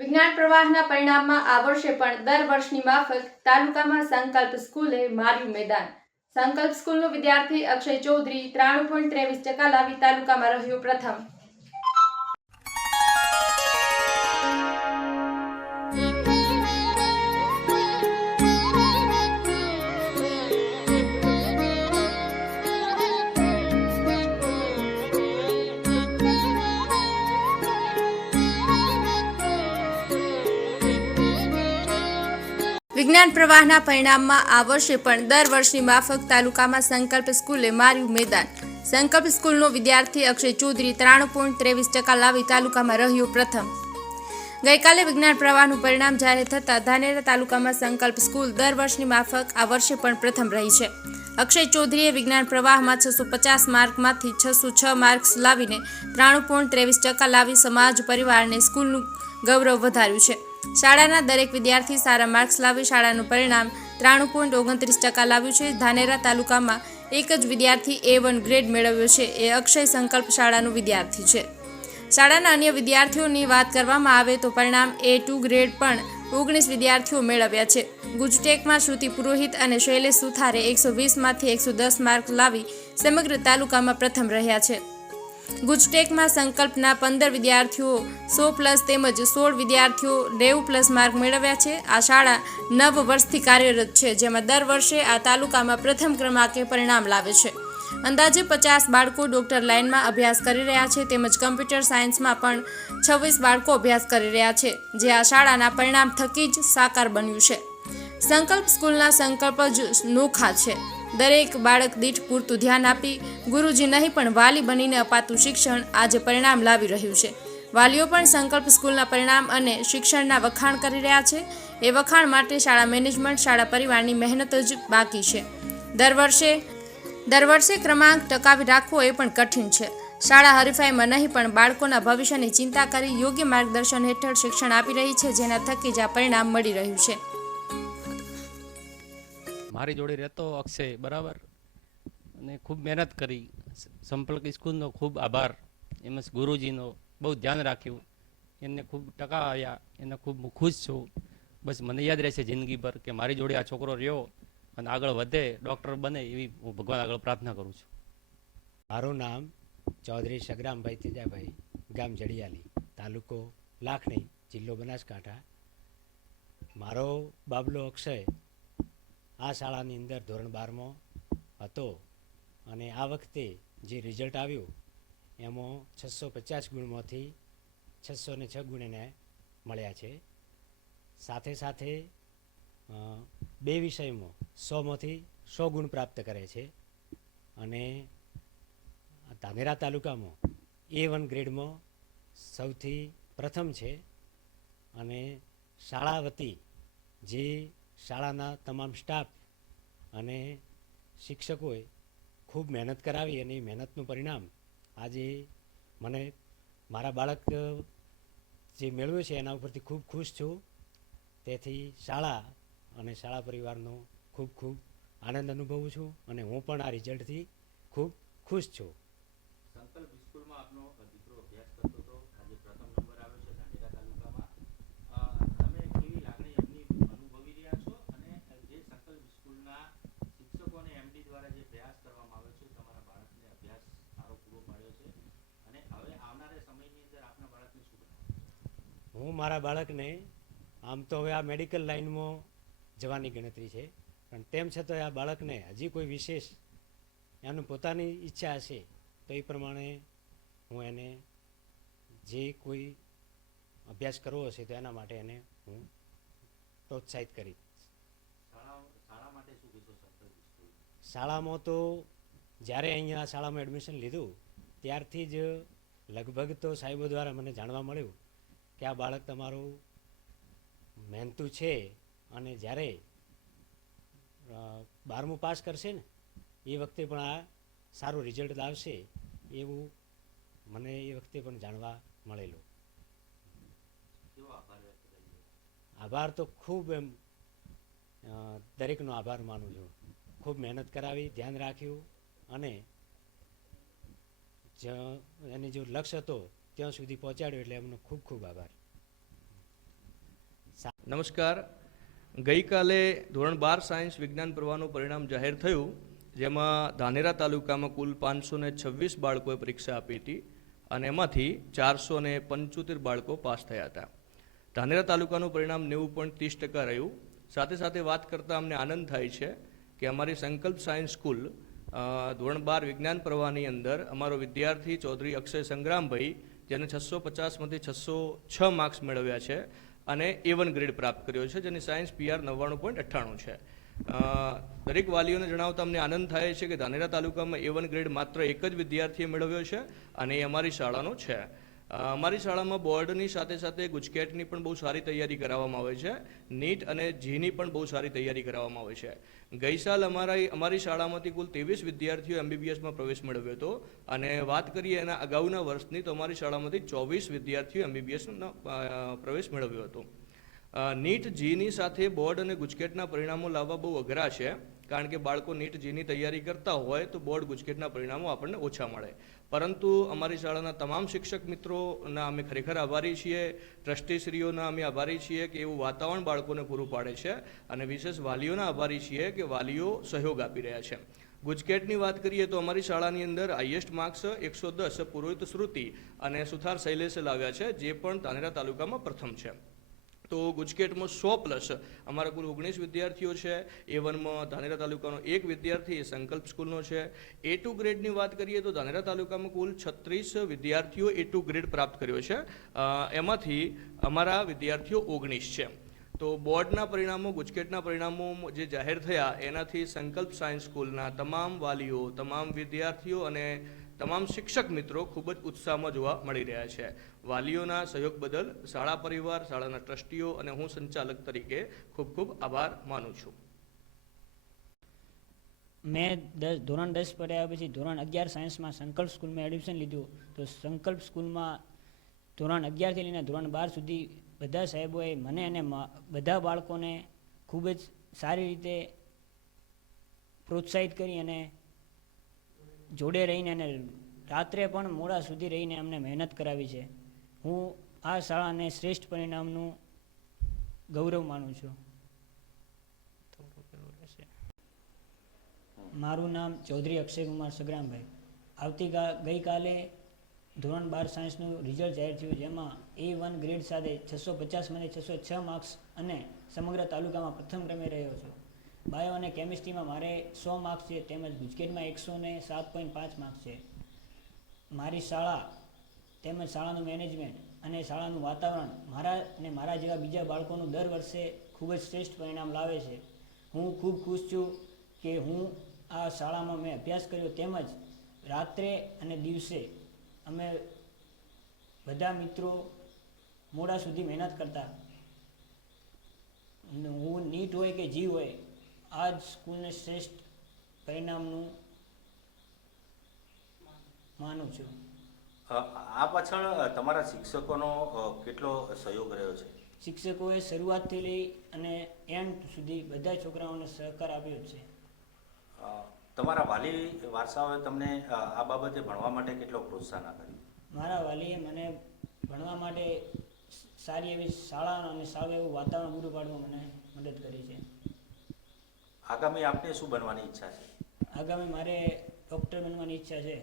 વિજ્ઞાન પ્રવાહના પરિણામમાં આ વર્ષે પણ દર વર્ષની માફક તાલુકામાં સંકલ્પ સ્કૂલે માર્યું મેદાન સંકલ્પ સ્કૂલનો વિદ્યાર્થી અક્ષય ચૌધરી ત્રાણું પોઈન્ટ ત્રેવીસ ટકા લાવી તાલુકામાં રહ્યો પ્રથમ વિજ્ઞાન પ્રવાહના પરિણામમાં આ વર્ષે પણ દર વર્ષની માફક તાલુકામાં સંકલ્પ સ્કૂલે માર્યું મેદાન સંકલ્પ સ્કૂલનો વિદ્યાર્થી અક્ષય ચૌધરી ત્રાણું પોઈન્ટ ત્રેવીસ ટકા લાવી તાલુકામાં રહ્યો પ્રથમ ગઈકાલે વિજ્ઞાન પ્રવાહનું પરિણામ જાહેર થતાં ધાનેરા તાલુકામાં સંકલ્પ સ્કૂલ દર વર્ષની માફક આ વર્ષે પણ પ્રથમ રહી છે અક્ષય ચૌધરીએ વિજ્ઞાન પ્રવાહમાં છસો પચાસ માર્કમાંથી છસો છ માર્ક્સ લાવીને ત્રાણું પોઈન્ટ ત્રેવીસ ટકા લાવી સમાજ પરિવારને સ્કૂલનું ગૌરવ વધાર્યું છે શાળાના દરેક વિદ્યાર્થી સારા માર્ક્સ લાવી શાળાનું પરિણામ ત્રાણું પોઈન્ટ ઓગણત્રીસ ટકા લાવ્યું છે ધાનેરા તાલુકામાં એક જ વિદ્યાર્થી એ વન ગ્રેડ મેળવ્યો છે એ અક્ષય સંકલ્પ શાળાનો વિદ્યાર્થી છે શાળાના અન્ય વિદ્યાર્થીઓની વાત કરવામાં આવે તો પરિણામ એ ટુ ગ્રેડ પણ ઓગણીસ વિદ્યાર્થીઓ મેળવ્યા છે ગુજટેકમાં શ્રુતિ પુરોહિત અને શૈલેષ સુથારે એકસો વીસમાંથી એકસો દસ માર્ક લાવી સમગ્ર તાલુકામાં પ્રથમ રહ્યા છે ગુજટેકમાં સંકલ્પના પંદર વિદ્યાર્થીઓ સો પ્લસ તેમજ સોળ વિદ્યાર્થીઓ નેવું પ્લસ માર્ક મેળવ્યા છે આ શાળા નવ વર્ષથી કાર્યરત છે જેમાં દર વર્ષે આ તાલુકામાં પ્રથમ ક્રમાંકે પરિણામ લાવે છે અંદાજે પચાસ બાળકો ડોક્ટર લાઇનમાં અભ્યાસ કરી રહ્યા છે તેમજ કમ્પ્યુટર સાયન્સમાં પણ છવ્વીસ બાળકો અભ્યાસ કરી રહ્યા છે જે આ શાળાના પરિણામ થકી જ સાકાર બન્યું છે સંકલ્પ સ્કૂલના સંકલ્પ જ નોખા છે દરેક બાળક દીઠ પૂરતું ધ્યાન આપી ગુરુજી નહીં પણ વાલી બનીને અપાતું શિક્ષણ આજે પરિણામ લાવી રહ્યું છે વાલીઓ પણ સંકલ્પ સ્કૂલના પરિણામ અને શિક્ષણના વખાણ કરી રહ્યા છે એ વખાણ માટે શાળા મેનેજમેન્ટ શાળા પરિવારની મહેનત જ બાકી છે દર વર્ષે દર વર્ષે ક્રમાંક ટકાવી રાખવો એ પણ કઠિન છે શાળા હરીફાઈમાં નહીં પણ બાળકોના ભવિષ્યની ચિંતા કરી યોગ્ય માર્ગદર્શન હેઠળ શિક્ષણ આપી રહી છે જેના થકી જ આ પરિણામ મળી રહ્યું છે મારી જોડે રહેતો અક્ષય બરાબર અને ખૂબ મહેનત કરી સંપર્ક સ્કૂલનો ખૂબ આભાર એમ ગુરુજીનો બહુ ધ્યાન રાખ્યું એમને ખૂબ ટકા આવ્યા એને ખૂબ હું ખુશ છું બસ મને યાદ રહેશે જિંદગી પર કે મારી જોડે આ છોકરો રહ્યો અને આગળ વધે ડૉક્ટર બને એવી હું ભગવાન આગળ પ્રાર્થના કરું છું મારું નામ ચૌધરી સગરામભાઈ તેજાભાઈ ગામ જડિયાલી તાલુકો લાખણી જિલ્લો બનાસકાંઠા મારો બાબલો અક્ષય આ શાળાની અંદર ધોરણ બારમો હતો અને આ વખતે જે રિઝલ્ટ આવ્યું એમાં છસો પચાસ ગુણમાંથી છસો ને છ ગુણ એને મળ્યા છે સાથે સાથે બે વિષયમાં સોમાંથી સો ગુણ પ્રાપ્ત કરે છે અને ધાનેરા તાલુકામાં એ વન ગ્રેડમાં સૌથી પ્રથમ છે અને શાળા વતી જે શાળાના તમામ સ્ટાફ અને શિક્ષકોએ ખૂબ મહેનત કરાવી અને એ મહેનતનું પરિણામ આજે મને મારા બાળક જે મેળવ્યું છે એના ઉપરથી ખૂબ ખુશ છું તેથી શાળા અને શાળા પરિવારનો ખૂબ ખૂબ આનંદ અનુભવું છું અને હું પણ આ રિઝલ્ટથી ખૂબ ખુશ છું હું મારા બાળકને આમ તો હવે આ મેડિકલ લાઇનમાં જવાની ગણતરી છે પણ તેમ છતાં આ બાળકને હજી કોઈ વિશેષ એમની પોતાની ઈચ્છા હશે તો એ પ્રમાણે હું એને જે કોઈ અભ્યાસ કરવો હશે તો એના માટે એને હું પ્રોત્સાહિત કરી શાળામાં તો જ્યારે અહીંયા શાળામાં એડમિશન લીધું ત્યારથી જ લગભગ તો સાહેબો દ્વારા મને જાણવા મળ્યું કે આ બાળક તમારું મહેનતું છે અને જ્યારે બારમું પાસ કરશે ને એ વખતે પણ આ સારું રિઝલ્ટ લાવશે એવું મને એ વખતે પણ જાણવા મળેલું આભાર તો ખૂબ એમ દરેકનો આભાર માનું છું ખૂબ મહેનત કરાવી ધ્યાન રાખ્યું અને જ એને જો લક્ષ્ય હતો ત્યાં સુધી પહોંચાડ્યો એટલે એમનો ખૂબ ખૂબ આભાર નમસ્કાર ગઈકાલે ધોરણ બાર સાયન્સ વિજ્ઞાન પ્રવાહનું પરિણામ જાહેર થયું જેમાં ધાનેરા તાલુકામાં કુલ પાંચસો ને છવ્વીસ બાળકોએ પરીક્ષા આપી હતી અને એમાંથી ચારસો ને પંચોતેર બાળકો પાસ થયા હતા ધાનેરા તાલુકાનું પરિણામ નેવું પોઈન્ટ ત્રીસ ટકા રહ્યું સાથે સાથે વાત કરતાં અમને આનંદ થાય છે કે અમારી સંકલ્પ સાયન્સ સ્કૂલ ધોરણ બાર વિજ્ઞાન પ્રવાહની અંદર અમારો વિદ્યાર્થી ચૌધરી અક્ષય સંગ્રામભાઈ જેને છસો પચાસમાંથી છસો છ માર્ક્સ મેળવ્યા છે અને એવન ગ્રેડ પ્રાપ્ત કર્યો છે જેની સાયન્સ પીઆર નવ્વાણું પોઈન્ટ અઠ્ઠાણું છે દરેક વાલીઓને જણાવતા અમને આનંદ થાય છે કે ધાનેરા તાલુકામાં એવન ગ્રેડ માત્ર એક જ વિદ્યાર્થીએ મેળવ્યો છે અને એ અમારી શાળાનો છે અમારી શાળામાં બોર્ડની સાથે સાથે ગુજકેટની પણ બહુ સારી તૈયારી કરાવવામાં આવે છે નીટ અને જીની પણ બહુ સારી તૈયારી કરાવવામાં આવે છે ગઈસાલ અમારા અમારી શાળામાંથી કુલ ત્રેવીસ વિદ્યાર્થીઓ એમબીબીએસમાં પ્રવેશ મેળવ્યો હતો અને વાત કરીએ એના અગાઉના વર્ષની તો અમારી શાળામાંથી ચોવીસ વિદ્યાર્થીઓ એમબીબીએસનો પ્રવેશ મેળવ્યો હતો નીટ જીની સાથે બોર્ડ અને ગુજકેટના પરિણામો લાવવા બહુ અઘરા છે કારણ કે બાળકો નીટ જેની તૈયારી કરતા હોય તો બોર્ડ ગુજકેટના પરિણામો આપણને ઓછા મળે પરંતુ અમારી શાળાના તમામ શિક્ષક મિત્રોના અમે ખરેખર આભારી છીએ ટ્રસ્ટીશ્રીઓના અમે આભારી છીએ કે એવું વાતાવરણ બાળકોને પૂરું પાડે છે અને વિશેષ વાલીઓના આભારી છીએ કે વાલીઓ સહયોગ આપી રહ્યા છે ગુજકેટની વાત કરીએ તો અમારી શાળાની અંદર હાઈએસ્ટ માર્ક્સ એકસો દસ પુરોહિત શ્રુતિ અને સુથાર શૈલેષે લાવ્યા છે જે પણ તાનેરા તાલુકામાં પ્રથમ છે તો ગુજકેટમાં સો પ્લસ અમારા કુલ ઓગણીસ વિદ્યાર્થીઓ છે એ વનમાં ધાનેરા તાલુકાનો એક વિદ્યાર્થી એ સંકલ્પ સ્કૂલનો છે એ ટુ ગ્રેડની વાત કરીએ તો ધાનેરા તાલુકામાં કુલ છત્રીસ વિદ્યાર્થીઓ એ ટુ ગ્રેડ પ્રાપ્ત કર્યો છે એમાંથી અમારા વિદ્યાર્થીઓ ઓગણીસ છે તો બોર્ડના પરિણામો ગુજકેટના પરિણામો જે જાહેર થયા એનાથી સંકલ્પ સાયન્સ સ્કૂલના તમામ વાલીઓ તમામ વિદ્યાર્થીઓ અને તમામ શિક્ષક મિત્રો ખૂબ જ ઉત્સાહમાં જોવા મળી રહ્યા છે વાલીઓના સહયોગ બદલ શાળા પરિવાર શાળાના ટ્રસ્ટીઓ અને હું સંચાલક તરીકે ખૂબ ખૂબ આભાર માનું છું મેં દસ ધોરણ દસ પડ્યા પછી ધોરણ અગિયાર સાયન્સમાં સંકલ્પ સ્કૂલમાં એડમિશન લીધું તો સંકલ્પ સ્કૂલમાં ધોરણ અગિયારથી લઈને ધોરણ બાર સુધી બધા સાહેબોએ મને અને બધા બાળકોને ખૂબ જ સારી રીતે પ્રોત્સાહિત કરી અને જોડે રહીને અને રાત્રે પણ મોડા સુધી રહીને અમને મહેનત કરાવી છે હું આ શાળાને શ્રેષ્ઠ પરિણામનું ગૌરવ માનું છું મારું નામ ચૌધરી અક્ષયકુમાર સગરામભાઈ આવતીકાલ ગઈકાલે ધોરણ બાર સાયન્સનું રિઝલ્ટ જાહેર થયું જેમાં એ વન ગ્રેડ સાથે છસો પચાસ મને છસો છ માર્ક્સ અને સમગ્ર તાલુકામાં પ્રથમ ક્રમે રહ્યો છું બાયો અને કેમિસ્ટ્રીમાં મારે સો માર્ક્સ છે તેમજ ગુજકેટમાં એકસો ને સાત પોઈન્ટ પાંચ માર્ક્સ છે મારી શાળા તેમજ શાળાનું મેનેજમેન્ટ અને શાળાનું વાતાવરણ મારા અને મારા જેવા બીજા બાળકોનું દર વર્ષે ખૂબ જ શ્રેષ્ઠ પરિણામ લાવે છે હું ખૂબ ખુશ છું કે હું આ શાળામાં મેં અભ્યાસ કર્યો તેમજ રાત્રે અને દિવસે અમે બધા મિત્રો મોડા સુધી મહેનત કરતા હું નીટ હોય કે જી હોય આ જ સ્કૂલને શ્રેષ્ઠ પરિણામનું માનું છું આ પાછળ તમારા શિક્ષકોનો કેટલો સહયોગ રહ્યો છે શિક્ષકોએ શરૂઆતથી લઈ અને એન્ડ સુધી બધા છોકરાઓને સહકાર આપ્યો છે તમારા વાલી વારસાઓએ તમને આ બાબતે ભણવા માટે કેટલો પ્રોત્સાહન આપ્યું મારા વાલીએ મને ભણવા માટે સારી એવી શાળા અને સારું એવું વાતાવરણ પૂરું પાડવા મને મદદ કરી છે આગામી આપને શું બનવાની ઈચ્છા છે આગામી મારે ડૉક્ટર બનવાની ઈચ્છા છે